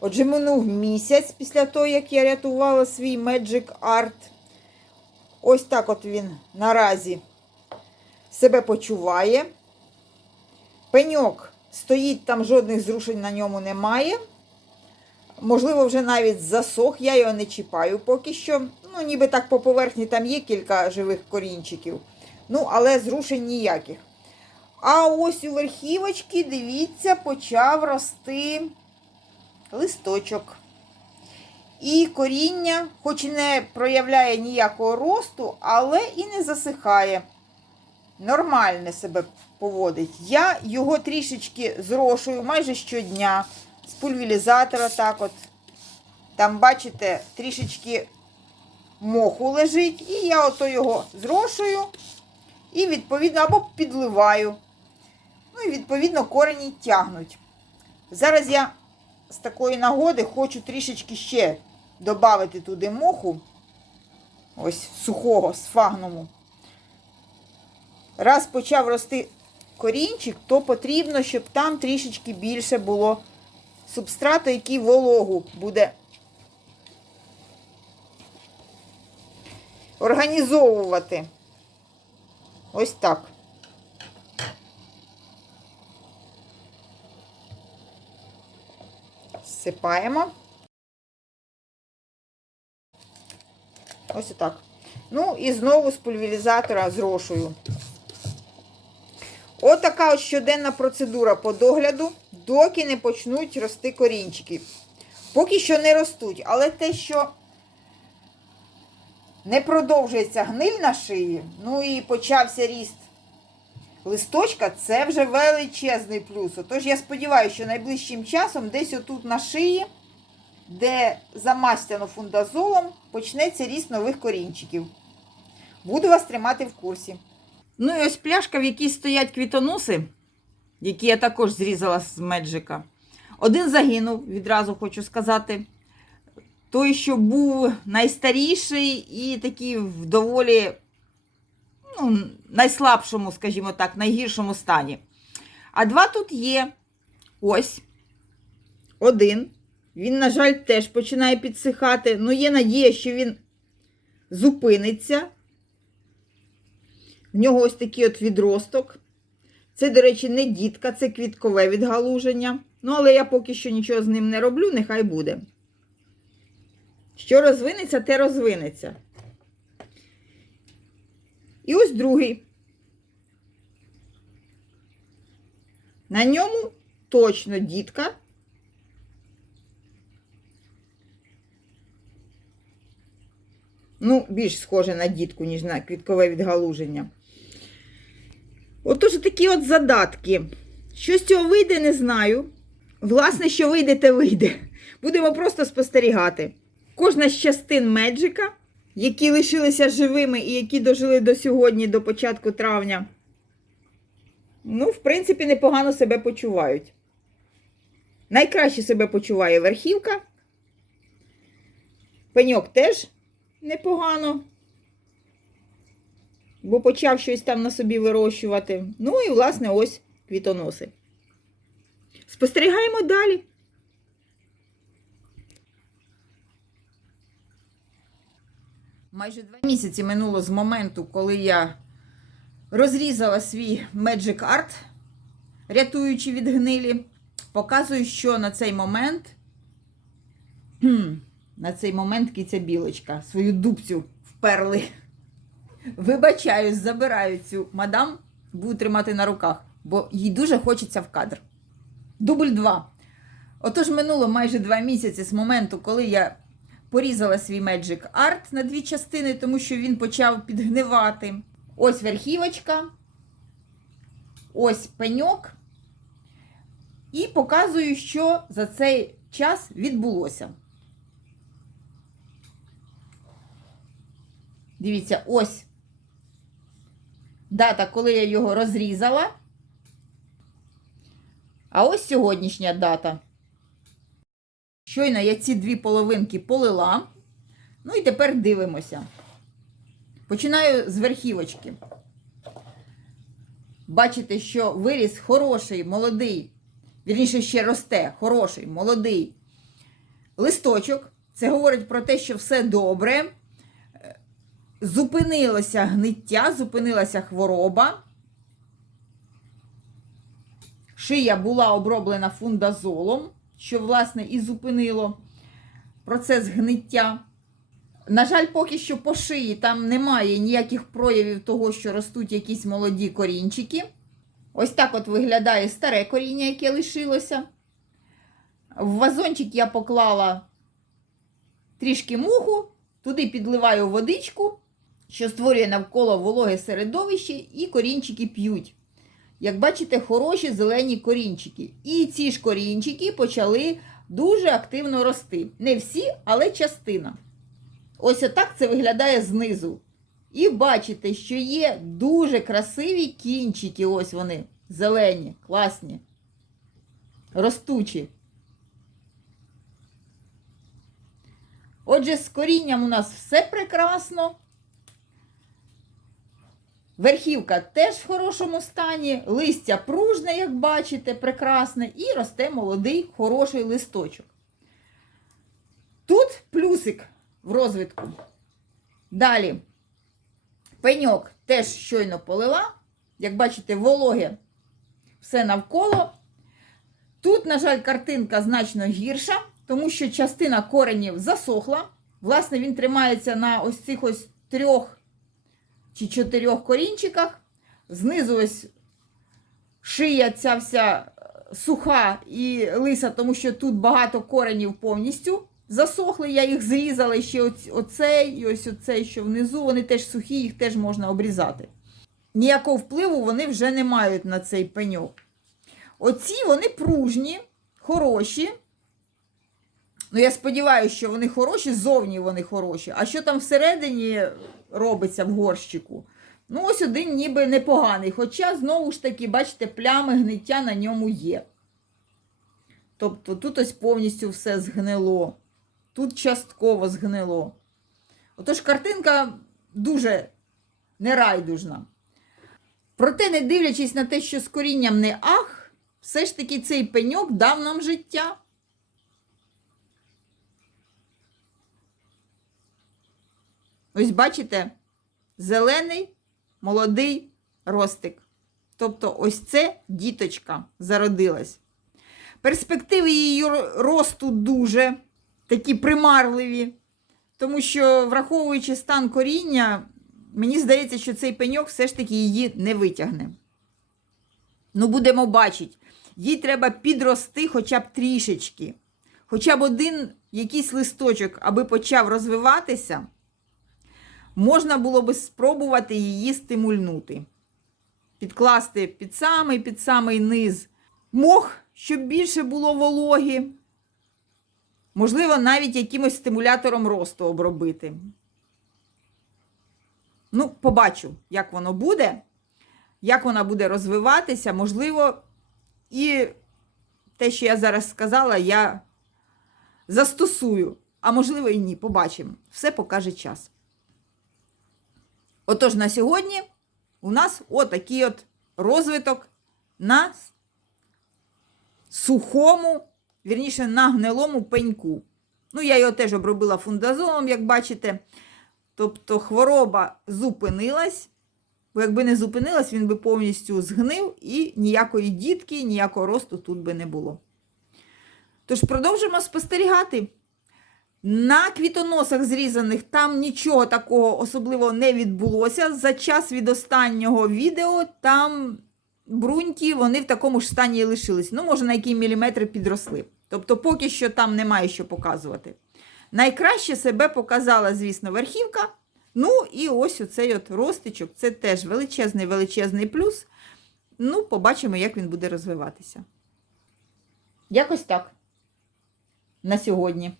Отже, минув місяць після того, як я рятувала свій Magic Art. Ось так от він наразі себе почуває. Пеньок стоїть, там жодних зрушень на ньому немає. Можливо, вже навіть засох, я його не чіпаю поки що. Ну, ніби так по поверхні там є кілька живих корінчиків. Ну, але зрушень ніяких. А ось у верхівочки, дивіться, почав рости листочок. І коріння, хоч і не проявляє ніякого росту, але і не засихає. Нормально себе поводить. Я його трішечки зрошую майже щодня з пульверізатора. так от. Там, бачите, трішечки моху лежить. І я ото його зрошую і, відповідно, або підливаю. Ну і, відповідно, корені тягнуть. Зараз я з такої нагоди хочу трішечки ще додати туди моху. Ось сухого, сфагному. Раз почав рости корінчик, то потрібно, щоб там трішечки більше було субстрату, який вологу буде організовувати. Ось так. Всипаємо. Ось отак. Ну, і знову з пульверізатора зрошую. Отака от щоденна процедура по догляду, доки не почнуть рости корінчики. Поки що не ростуть, але те, що не продовжується гниль на шиї, ну і почався ріст листочка, це вже величезний плюс. Тож я сподіваюся, що найближчим часом десь отут на шиї, де замастяно фундазолом, почнеться ріст нових корінчиків. Буду вас тримати в курсі. Ну і ось пляшка, в якій стоять квітоноси, які я також зрізала з меджика. Один загинув, відразу хочу сказати. Той, що був найстаріший і такий в доволі ну, найслабшому, скажімо так, найгіршому стані. А два тут є. Ось. Один. Він, на жаль, теж починає підсихати. Ну, є надія, що він зупиниться. В нього ось такий от відросток. Це, до речі, не дітка, це квіткове відгалуження. Ну, але я поки що нічого з ним не роблю, нехай буде. Що розвинеться, те розвинеться. І ось другий. На ньому точно дітка. Ну, більш схоже на дітку, ніж на квіткове відгалуження. Отож, такі от задатки. Що з цього вийде, не знаю. Власне, що вийде, те вийде. Будемо просто спостерігати. Кожна з частин Меджика, які лишилися живими і які дожили до сьогодні, до початку травня, ну, в принципі, непогано себе почувають. Найкраще себе почуває верхівка. Пеньок теж непогано, бо почав щось там на собі вирощувати. Ну і, власне, ось квітоноси. Спостерігаємо далі. Майже два місяці минуло з моменту, коли я розрізала свій Magic Art, рятуючи від гнилі. Показую, що на цей момент, на цей момент киця білочка свою дубцю вперли. Вибачаюсь, забираю цю мадам, буду тримати на руках, бо їй дуже хочеться в кадр. Дубль 2. Отож, минуло майже два місяці з моменту, коли я порізала свій Magic Art на дві частини, тому що він почав підгнивати. Ось верхівочка, ось пеньок. І показую, що за цей час відбулося. Дивіться, ось дата, коли я його розрізала. А ось сьогоднішня дата. Щойно я ці дві половинки полила. Ну і тепер дивимося. Починаю з верхівочки. бачите, що виріс хороший, молодий, вірніше ще росте, хороший, молодий листочок. Це говорить про те, що все добре. Е, Зупинилося гниття, зупинилася хвороба. Шия була оброблена фундазолом, що, власне, і зупинило процес гниття. На жаль, поки що по шиї там немає ніяких проявів того, що ростуть якісь молоді корінчики. Ось так от виглядає старе коріння, яке лишилося. В вазончик я поклала трішки муху, туди підливаю водичку, що створює навколо вологе середовище, і корінчики п'ють. Як бачите, хороші зелені корінчики. І ці ж корінчики почали дуже активно рости. Не всі, але частина. Ось отак це виглядає знизу. І бачите, що є дуже красиві кінчики. Ось вони, зелені, класні, ростучі. Отже, з корінням у нас все прекрасно. Верхівка теж в хорошому стані, листя пружне, як бачите, прекрасне, і росте молодий хороший листочок. Тут плюсик в розвитку. Далі пеньок теж щойно полила. Як бачите, вологе все навколо. Тут, на жаль, картинка значно гірша, тому що частина коренів засохла. Власне, він тримається на ось цих ось трьох чи чотирьох корінчиках. Знизу ось шия ця вся е, суха і лиса, тому що тут багато коренів повністю засохли. Я їх зрізала ще оцей і ось оцей, що внизу. Вони теж сухі, їх теж можна обрізати. Ніякого впливу вони вже не мають на цей пеньок. Оці вони пружні, хороші. Ну, я сподіваюся, що вони хороші, зовні вони хороші. А що там всередині робиться в горщику? Ну, ось один ніби непоганий. Хоча, знову ж таки, бачите, плями гниття на ньому є. Тобто тут ось повністю все згнило. Тут частково згнило. Отож, картинка дуже нерайдужна. Проте, не дивлячись на те, що з корінням не ах, все ж таки цей пеньок дав нам життя. Ось бачите, зелений молодий ростик. Тобто, ось це діточка зародилась. Перспективи її росту дуже такі примарливі, тому що, враховуючи стан коріння, мені здається, що цей пеньок все ж таки її не витягне. Ну, будемо бачити, їй треба підрости хоча б трішечки, хоча б один якийсь листочок, аби почав розвиватися можна було би спробувати її стимульнути. Підкласти під самий під самий низ мох, щоб більше було вологі. Можливо, навіть якимось стимулятором росту обробити. Ну, побачу, як воно буде, як вона буде розвиватися. Можливо, і те, що я зараз сказала, я застосую. А можливо, і ні. Побачимо. Все покаже час. Отож, на сьогодні у нас отакий от розвиток на сухому, вірніше, на гнилому пеньку. Ну, я його теж обробила фундазолом, як бачите. Тобто хвороба зупинилась, бо якби не зупинилась, він би повністю згнив і ніякої дітки, ніякого росту тут би не було. Тож продовжимо спостерігати. На квітоносах зрізаних там нічого такого особливого не відбулося. За час від останнього відео там бруньки вони в такому ж стані і лишились. Ну, може, на який міліметр підросли. Тобто, поки що там немає що показувати. Найкраще себе показала, звісно, верхівка. Ну, і ось оцей от ростичок. Це теж величезний величезний плюс. Ну, побачимо, як він буде розвиватися. Якось так. На сьогодні.